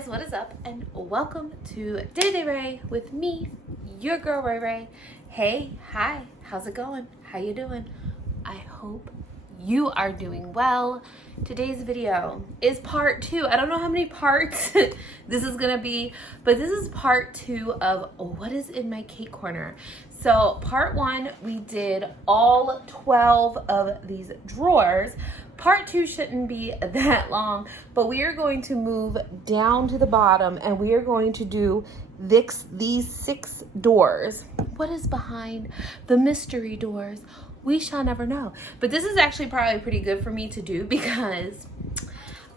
guys, what is up? And welcome to Day Day Ray with me, your girl Ray Ray. Hey, hi, how's it going? How you doing? I hope you are doing well. Today's video is part 2. I don't know how many parts this is gonna be, but this is part 2 of what is in my cake corner. So part 1, we did all 12 of these drawers. Part 2 shouldn't be that long, but we are going to move down to the bottom and we are going to do these 6 doors. What is behind the mystery doors? We shall never know. But this is actually probably pretty good for me to do because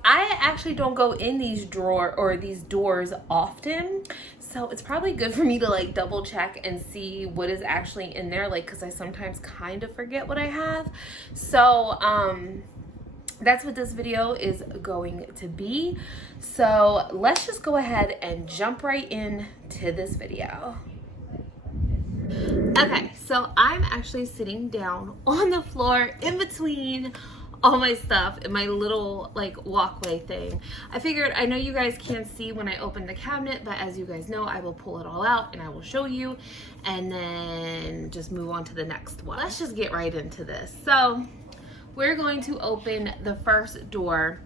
I actually don't go in these doors often. So it's probably good for me to like double check and see what is actually in there, like, because I sometimes kind of forget what I have. So that's what this video is going to be. So let's just go ahead and jump right into this video. Okay, so I'm actually sitting down on the floor in between all my stuff in my little like walkway thing. I figured, I know you guys can't see when I open the cabinet, but as you guys know, I will pull it all out and I will show you and then just move on to the next one. Let's just get right into this. So we're going to open the first door,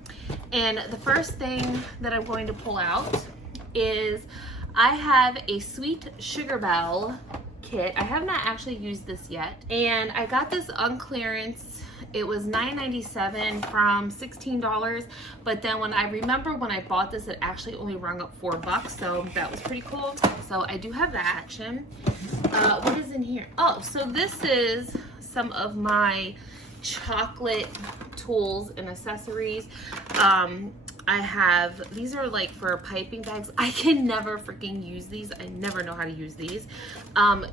and the first thing that I'm going to pull out is I have a Sweet Sugar Bell kit. I have not actually used this yet, and I got this on clearance. It was $9.97 from $16, but then when I bought this, it actually only rung up $4, so that was pretty cool. So I do have that action. What is in here? Oh, so this is some of my chocolate tools and accessories. I have, these are like for piping bags. I can never freaking use these. I never know how to use these.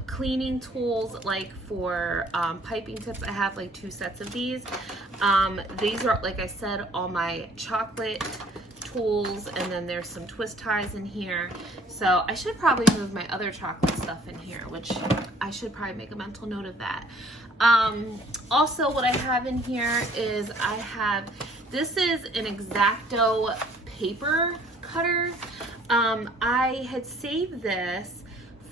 Cleaning tools, like for piping tips. I have like 2 sets of these. These are, like I said, all my chocolate tools, and then there's some twist ties in here. So I should probably move my other chocolate stuff in here, which I should probably make a mental note of that. Also what I have in here is this is an X-Acto paper cutter. I had saved this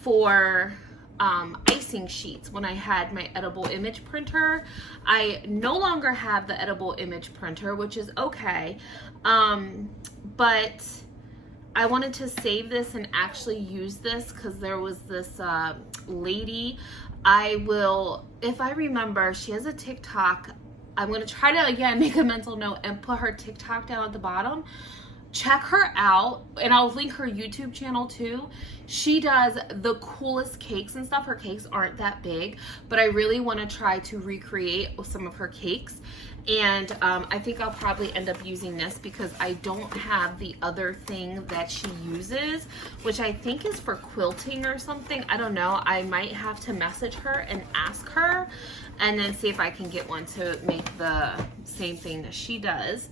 for icing sheets when I had my edible image printer. I no longer have the edible image printer, which is okay. But I wanted to save this and actually use this because there was this lady. If I remember, she has a TikTok. I'm going to try to, again, make a mental note and put her TikTok down at the bottom. Check her out, and I'll link her YouTube channel too. She does the coolest cakes and stuff. Her cakes aren't that big, but I really want to try to recreate some of her cakes. And I think I'll probably end up using this because I don't have the other thing that she uses, which I think is for quilting or something. I don't know. I might have to message her and ask her and then see if I can get one to make the same thing that she does.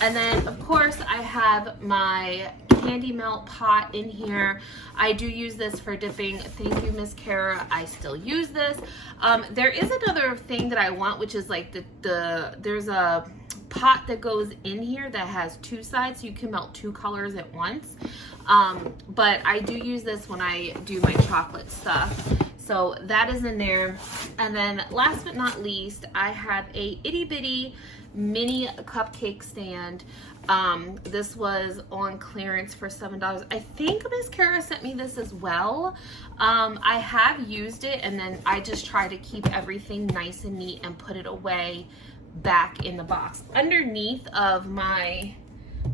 And then, of course, I have my candy melt pot in here. I do use this for dipping. Thank you, Miss Kara. I still use this. There is another thing that I want, which is like there's a pot that goes in here that has 2 sides, so you can melt 2 colors at once. But I do use this when I do my chocolate stuff. So that is in there. And then last but not least, I have a itty bitty mini cupcake stand. This was on clearance for $7. I think Miss Kara sent me this as well. I have used it, and then I just try to keep everything nice and neat and put it away back in the box. Underneath of my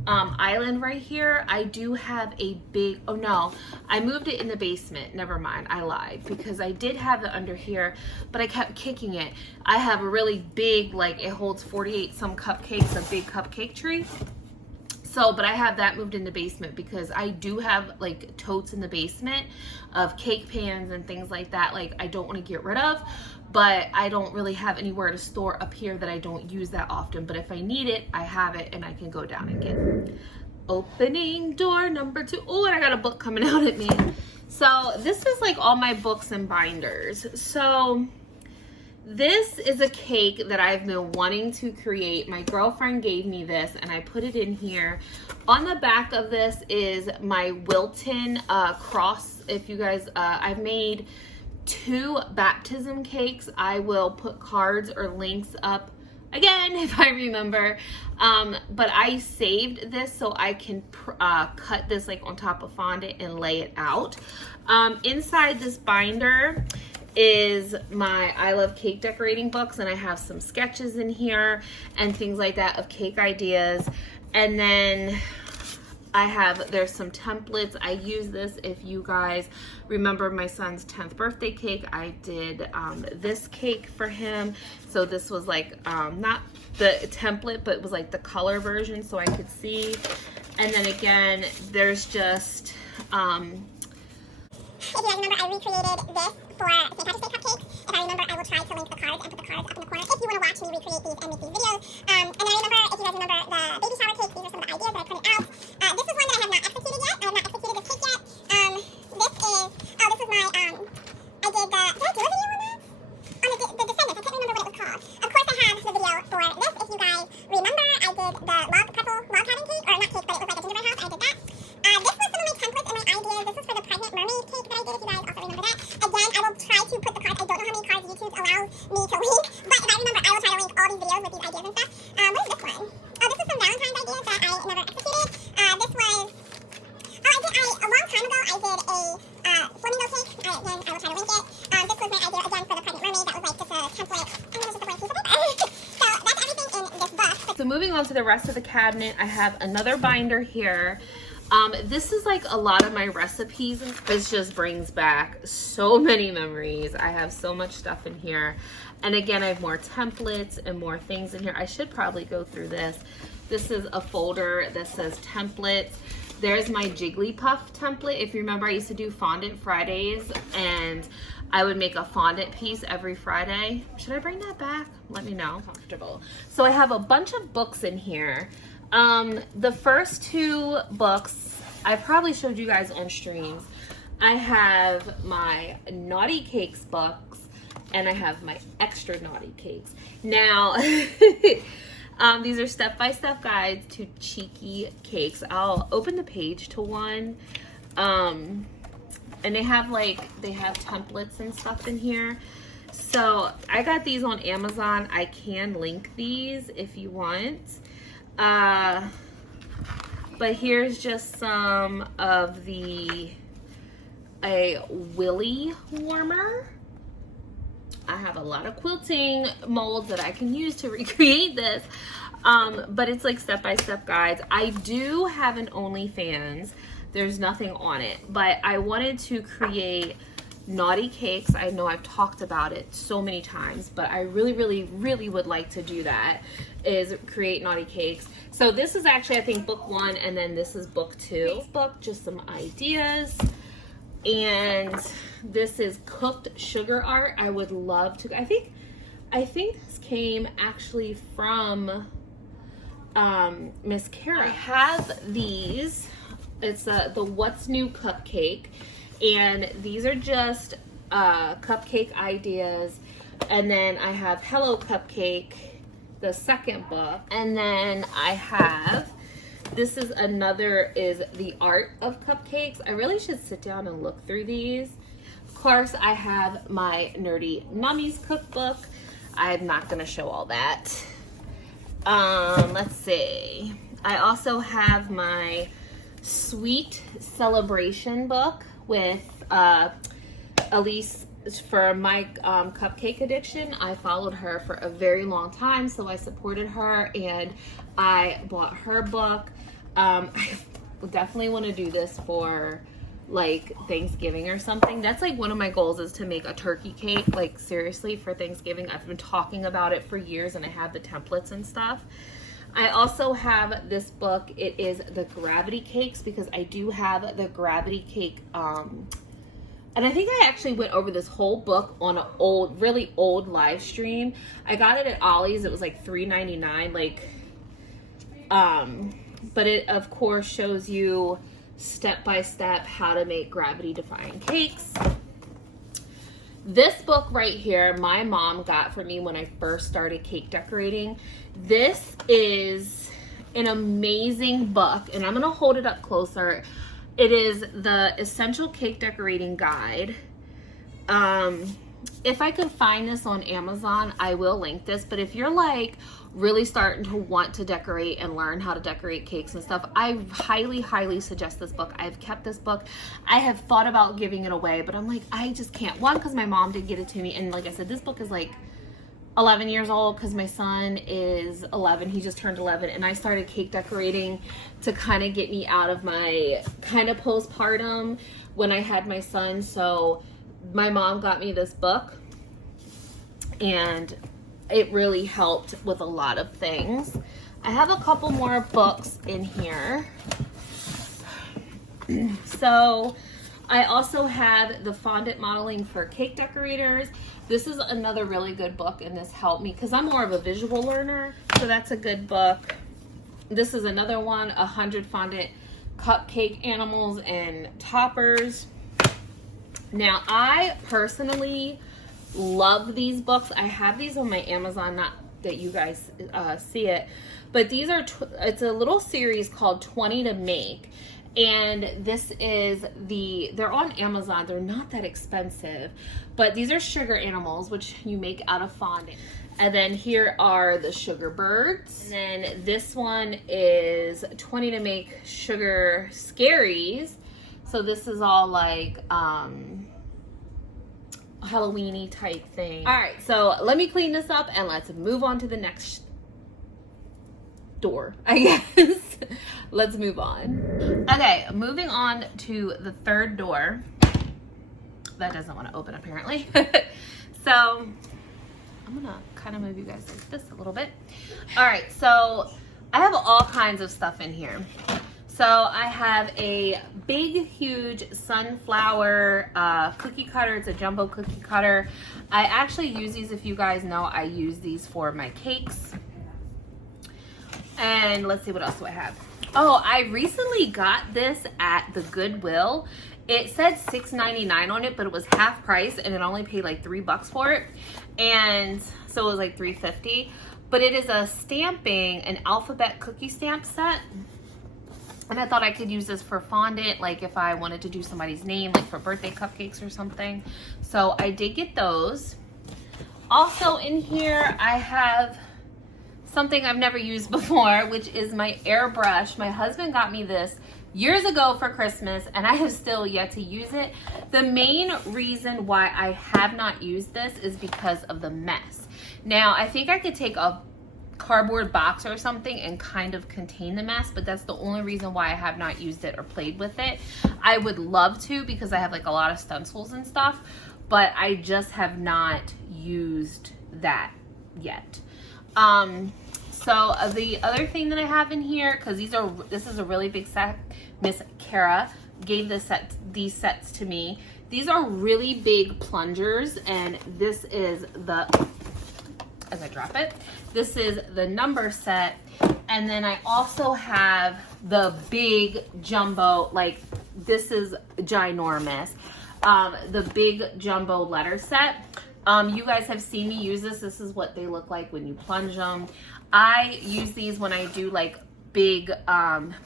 island right here, I do have a big, oh no, I moved it in the basement. Never mind, I lied, because I did have it under here, but I kept kicking it. I have a really big, like, it holds 48 some cupcakes, a big cupcake tree. So, but I have that moved in the basement because I do have like totes in the basement of cake pans and things like that. Like, I don't want to get rid of, but I don't really have anywhere to store up here that I don't use that often. But if I need it, I have it and I can go down and get it. Opening door number 2. Oh, and I got a book coming out at me. So this is like all my books and binders. So This is a cake that I've been wanting to create. My girlfriend gave me this and I put it in here. On the back of this is my Wilton cross. If you guys, I've made 2 baptism cakes. I will put cards or links up again if I remember. But I saved this so I can cut this like on top of fondant and lay it out. Inside this binder is my I Love Cake Decorating books, and I have some sketches in here and things like that of cake ideas. And then there's some templates. I use this if you guys remember my son's 10th birthday cake. I did this cake for him. So this was like not the template, but it was like the color version so I could see. And then again, there's just if you guys remember, I recreated this for St. Patrick's Day cupcakes. If I remember, I will try to link the cards and put the cards up in the corner if you want to watch me recreate these and make these videos. And then I remember, if you guys remember the baby shower cake, these are some of the ideas that I printed out. This is one that I have not executed yet. I have not executed this cake yet. This is my, I did I do a video on that? On the Descendants, I can't remember what it was called. Of course I have the video for this. If you guys remember, I did the pretzel log cabin cake, or not cake, but it was like a gingerbread house. I did that. This was some of my templates and my ideas. This was for the pregnant mermaid cake that I did, if you guys also remember that. Again, I will try to put the cards. I don't know how many cards YouTube allows me to link, but if I remember, I will try to link all these videos with these ideas and stuff. What is this one? Oh, this is some Valentine's ideas that I never executed. This was, a long time ago, I did a flamingo cake. Again, I will try to link it. This was my idea, again, for the pregnant mermaid. That was like just a template. And then it's just a blank piece of paper. So that's everything in this book. So moving on to the rest of the cabinet, I have another binder here. This is like a lot of my recipes. This just brings back so many memories. I have so much stuff in here. And again, I have more templates and more things in here. I should probably go through this. This is a folder that says templates. There's my Jigglypuff template. If you remember, I used to do Fondant Fridays and I would make a fondant piece every Friday. Should I bring that back? Let me know. Comfortable. So I have a bunch of books in here. The first 2 books, I probably showed you guys on streams. I have my Naughty Cakes books and I have my Extra Naughty Cakes. Now, these are step-by-step guides to cheeky cakes. I'll open the page to one. And they have templates and stuff in here. So I got these on Amazon. I can link these if you want. But here's just some of a willy warmer. I have a lot of quilting molds that I can use to recreate this. But it's like step-by-step guides. I do have an OnlyFans. There's nothing on it, but I wanted to create naughty cakes. I know I've talked about it so many times, but I really, really, really would like to do that, is create naughty cakes. So this is actually, I think, book 1, and then this is book 2. Book, just some ideas. And this is cooked sugar art. I would love to, I think this came actually from Miss Kara. I have these. It's the What's New cupcake. And these are just cupcake ideas. And then I have Hello Cupcake, the second book. And then I have, this is The Art of Cupcakes. I really should sit down and look through these. Of course, I have my Nerdy Nummies cookbook. I'm not gonna show all that. Let's see. I also have my Sweet Celebration book with Elise for my cupcake addiction. I followed her for a very long time, so I supported her and I bought her book. I definitely want to do this for like Thanksgiving or something. That's like one of my goals, is to make a turkey cake, like seriously, for Thanksgiving. I've been talking about it for years and I have the templates and stuff. I also have this book. It is the Gravity Cakes, because I do have the Gravity Cake, and I think I actually went over this whole book on an really old live stream. I got it at Ollie's. It was like $3.99, but it of course shows you step by step how to make gravity defying cakes. This book right here, my mom got for me when I first started cake decorating. This is an amazing book, and I'm gonna hold it up closer. It is the Essential Cake Decorating Guide. If I could find this on Amazon, I will link this, but if you're like really starting to want to decorate and learn how to decorate cakes and stuff, I highly suggest this book. I've kept this book. I have thought about giving it away, but I'm like, I just can't. One, because my mom did get it to me, and like I said, this book is like 11 years old because my son is 11. He just turned 11, and I started cake decorating to kind of get me out of my kind of postpartum when I had my son. So my mom got me this book, and it really helped with a lot of things. I have a couple more books in here. So I also have the Fondant Modeling for Cake Decorators. This is another really good book, and this helped me because I'm more of a visual learner, so that's a good book. This is another one, 100 Fondant Cupcake Animals and Toppers. Now, I personally love these books. I have these on my Amazon, not that you guys see it, but these are, it's a little series called 20 to Make. And this is they're on Amazon. They're not that expensive, but these are sugar animals, which you make out of fondant. And then here are the sugar birds. And then this one is 20 to Make sugar scaries. So this is all like Halloween-y type thing. All right, so let me clean this up and let's move on to the next door, I guess. Let's move on. Okay, moving on to the third door. That doesn't want to open apparently. So I'm gonna kind of move you guys like this a little bit. All right, so I have all kinds of stuff in here. So I have a big, huge sunflower cookie cutter. It's a jumbo cookie cutter. I actually use these, if you guys know, I use these for my cakes. And let's see, what else do I have? Oh, I recently got this at the Goodwill. It said $6.99 on it, but it was half price, and it only paid like $3 for it. And so it was like $3.50. But it is a stamping, an alphabet cookie stamp set. And I thought I could use this for fondant, like if I wanted to do somebody's name, like for birthday cupcakes or something. So I did get those. Also in here, I have something I've never used before, which is my airbrush. My husband got me this years ago for Christmas, and I have still yet to use it. The main reason why I have not used this is because of the mess. Now, I think I could take a cardboard box or something and kind of contain the mess, but that's the only reason why I have not used it or played with it. I would love to, because I have like a lot of stencils and stuff, but I just have not used that yet. So the other thing that I have in here, because this is a really big set, Miss Kara gave these sets to me. These are really big plungers, and this is the, as I drop it, this is the number set. And then I also have the big jumbo, like this is ginormous, the big jumbo letter set. You guys have seen me use this. This is what they look like when you plunge them. I use these when I do like big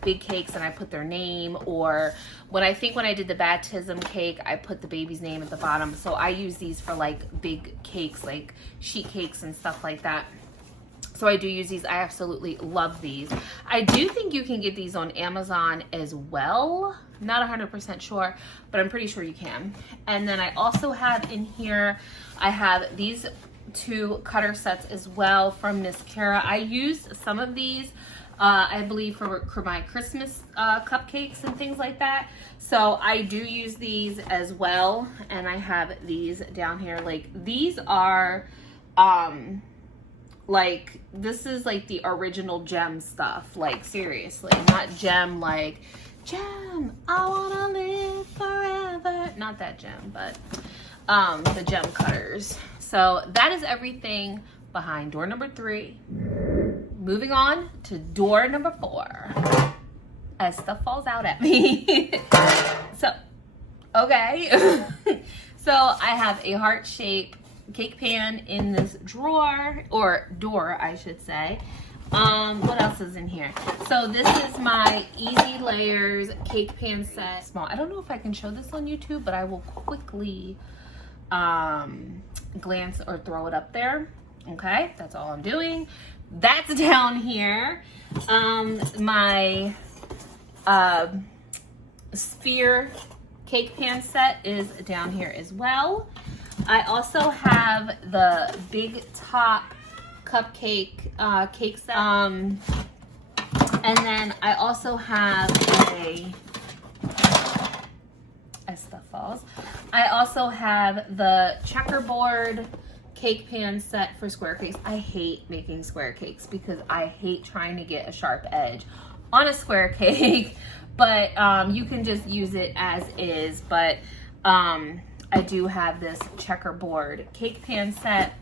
cakes and I put their name, or when I did the baptism cake, I put the baby's name at the bottom. So I use these for like big cakes, like sheet cakes and stuff like that. So I do use these. I absolutely love these. I do think you can get these on Amazon as well. Not 100% sure, but I'm pretty sure you can. And then I also have in here, I have these two cutter sets as well from Miss Kara. I used some of these, I believe, for my Christmas cupcakes and things like that. So I do use these as well. And I have these down here. Like these are, like this is like the original gem stuff. Like seriously, not gem like gem, I wanna live forever. Not that gem, but the gem cutters. So that is everything behind door number 3. Moving on to door number 4. As stuff falls out at me. So, okay. So I have a heart-shaped cake pan in this drawer, or door, I should say. What else is in here? So this is my Easy Layers cake pan set. Small. I don't know if I can show this on YouTube, but I will quickly glance or throw it up there. Okay, that's all I'm doing. That's down here. My sphere cake pan set is down here as well. I also have the big top cupcake cake set. And then I also have as stuff falls, I also have the checkerboard cake pan set for square cakes. I hate making square cakes because I hate trying to get a sharp edge on a square cake, but you can just use it as is. But I do have this checkerboard cake pan set.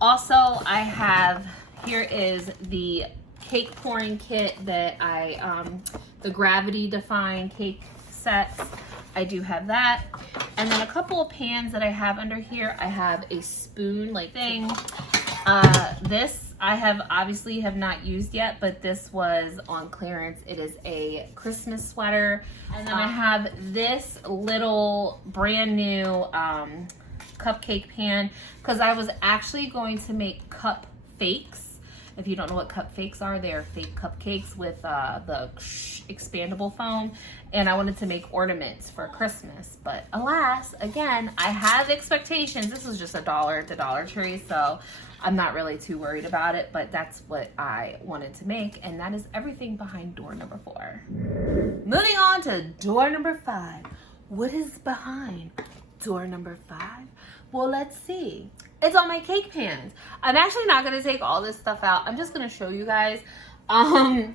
Also, I have, here is the cake pouring kit that the gravity defying cake sets. I do have that. And then a couple of pans that I have under here. I have a spoon like thing. This I obviously have not used yet, but this was on clearance. It is a Christmas sweater. And then I have this little brand new cupcake pan, because I was actually going to make cup fakes. If you don't know what cup fakes are, they are fake cupcakes with the expandable foam, and I wanted to make ornaments for Christmas. But alas, again, I have expectations. This was just $1 at the Dollar Tree, so I'm not really too worried about it, but that's what I wanted to make, and that is everything behind door number 4. Moving on to door number 5. What is behind door number 5? Well, let's see. It's all my cake pans. I'm actually not going to take all this stuff out. I'm just going to show you guys. I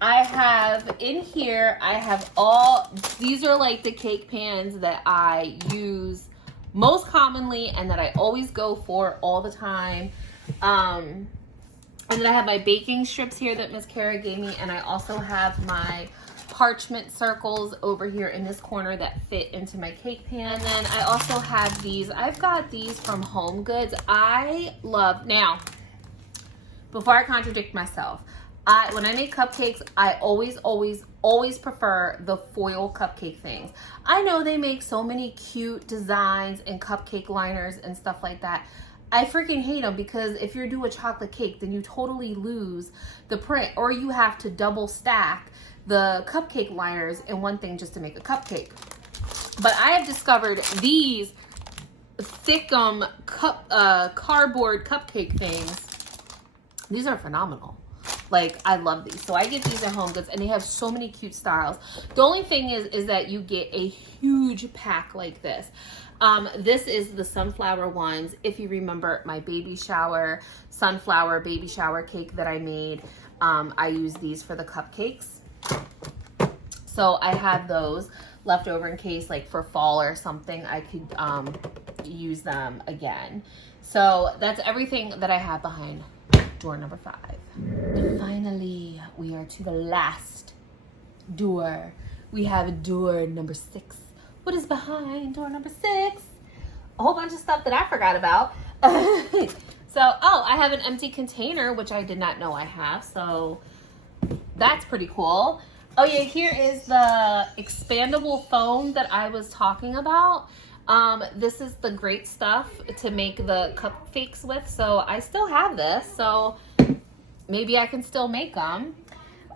have in here, I have these are like the cake pans that I use most commonly and that I always go for all the time. And then I have my baking strips here that Miss Kara gave me, and I also have my parchment circles over here in this corner that fit into my cake pan. And then I also have these. I've got these from Home Goods. I love, now, before I contradict myself, when I make cupcakes, I always prefer the foil cupcake things. I know they make so many cute designs and cupcake liners and stuff like that. I freaking hate them, because if you do a chocolate cake, then you totally lose the print, or you have to double stack the cupcake liners in one thing just to make a cupcake. But I have discovered these thickum cardboard cupcake things. These are phenomenal. Like, I love these. So I get these at Home Goods, and they have so many cute styles. The only thing is that you get a huge pack like this. This is the sunflower ones. If you remember my baby shower, sunflower baby shower cake that I made, I use these for the cupcakes. So I have those left over in case, like for fall or something, I could use them again. So that's everything that I have behind door number 5. And finally, we are to the last door. We have door number 6. What is behind door number 6? A whole bunch of stuff that I forgot about. So, I have an empty container, which I did not know I have. So that's pretty cool. Oh yeah, here is the expandable foam that I was talking about. This is the great stuff to make the cupcakes with. So I still have this, so maybe I can still make them.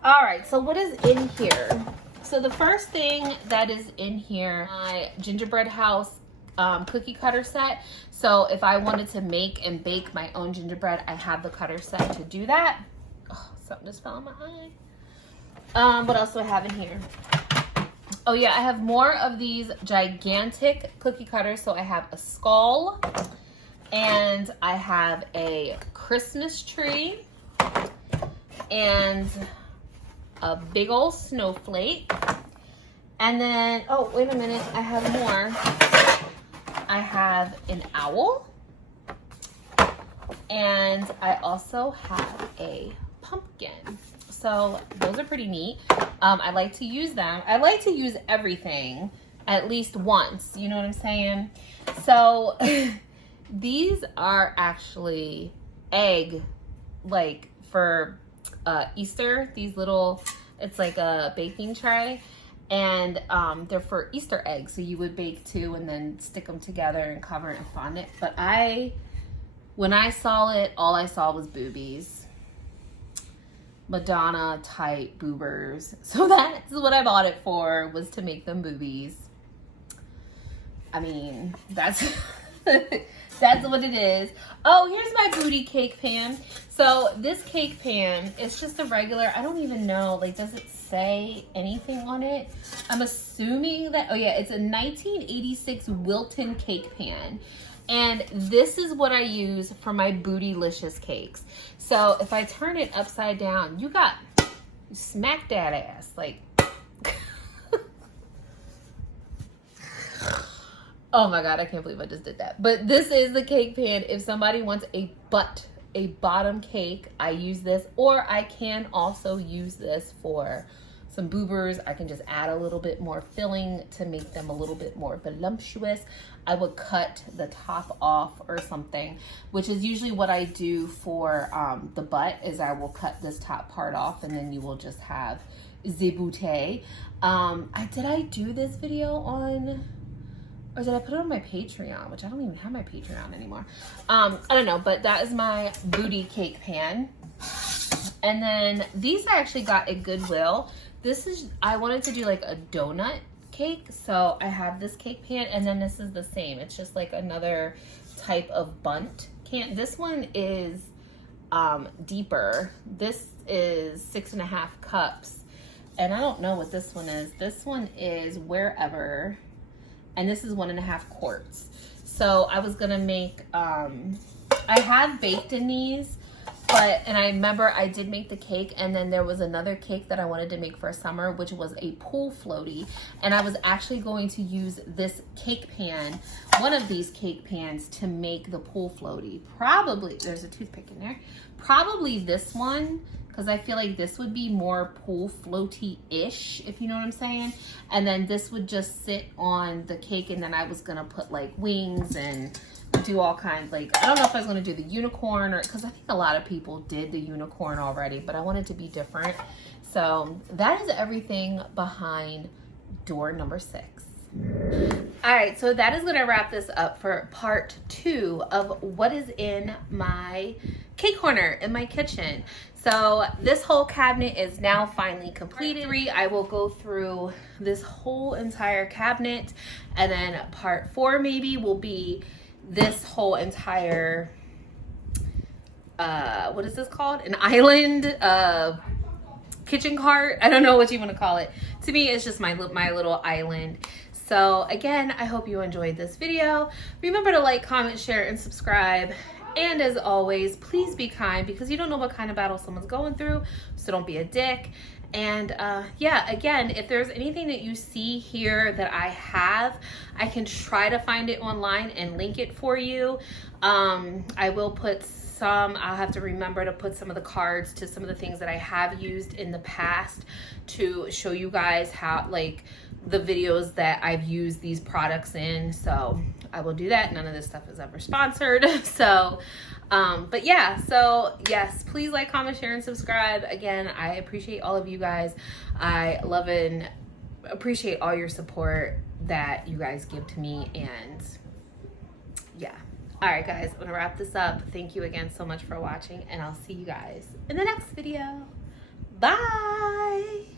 All right, so what is in here? So the first thing that is in here, my gingerbread house cookie cutter set. So if I wanted to make and bake my own gingerbread, I have the cutter set to do that. Oh, something just fell in my eye. What else do I have in here? Oh yeah, I have more of these gigantic cookie cutters. So I have a skull, and I have a Christmas tree, and a big old snowflake. And then, oh, wait a minute, I have more. I have an owl, and I also have a pumpkin. So those are pretty neat. I like to use them. I like to use everything at least once. You know what I'm saying? So these are actually egg, like for Easter. These little, it's like a baking tray. And they're for Easter eggs. So you would bake 2 and then stick them together and cover it in fondant. But when I saw it, all I saw was boobies. Madonna type boobers. So that's what I bought it for, was to make them boobies. I mean, that's that's what it is. Oh, here's my booty cake pan. So this cake pan, it's just a regular, I don't even know, like, does it say anything on it? I'm assuming that, oh yeah, it's a 1986 Wilton cake pan. And this is what I use for my bootylicious cakes. So if I turn it upside down, you smack that ass, like, oh my God, I can't believe I just did that. But this is the cake pan. If somebody wants a bottom cake, I use this. Or I can also use this for some boobers. I can just add a little bit more filling to make them a little bit more voluptuous. I would cut the top off or something, which is usually what I do for the butt, is I will cut this top part off and then you will just have the booty. Did I do this video on... or did I put it on my Patreon, which I don't even have my Patreon anymore. I don't know, but that is my booty cake pan. And then these I actually got at Goodwill. I wanted to do like a donut cake. So I have this cake pan, and then this is the same. It's just like another type of bundt can. This one is deeper. This is 6.5 cups. And I don't know what this one is. This one is Wherever. And this is 1.5 quarts. So I was gonna make, I have baked in these, and I remember I did make the cake, and then there was another cake that I wanted to make for summer, which was a pool floaty. And I was actually going to use this cake pan, one of these cake pans, to make the pool floaty. Probably, there's a toothpick in there. Probably this one, because I feel like this would be more pool floaty-ish, if you know what I'm saying. And then this would just sit on the cake, and then I was gonna put like wings and do all kinds, like, I don't know if I was gonna do the unicorn, or, because I think a lot of people did the unicorn already, but I wanted to be different. So that is everything behind door number 6. All right, so that is gonna wrap this up for part 2 of what is in my cake corner in my kitchen. So this whole cabinet is now finally completed. Part 3, I will go through this whole entire cabinet, and then part 4 maybe will be this whole entire, what is this called? An island kitchen cart. I don't know what you want to call it. To me, it's just my little island. So again, I hope you enjoyed this video. Remember to like, comment, share, and subscribe. And as always, please be kind, because you don't know what kind of battle someone's going through, so don't be a dick. And yeah, again, if there's anything that you see here that I have, I can try to find it online and link it for you. I will put I'll have to remember to put some of the cards to some of the things that I have used in the past to show you guys how, like, the videos that I've used these products in. So I will do that. None of this stuff is ever sponsored. So but yeah, so yes, please like, comment, share, and subscribe. Again, I appreciate all of you guys. I love and appreciate all your support that you guys give to me. And yeah, all right guys, I'm gonna wrap this up. Thank you again so much for watching, and I'll see you guys in the next video. Bye.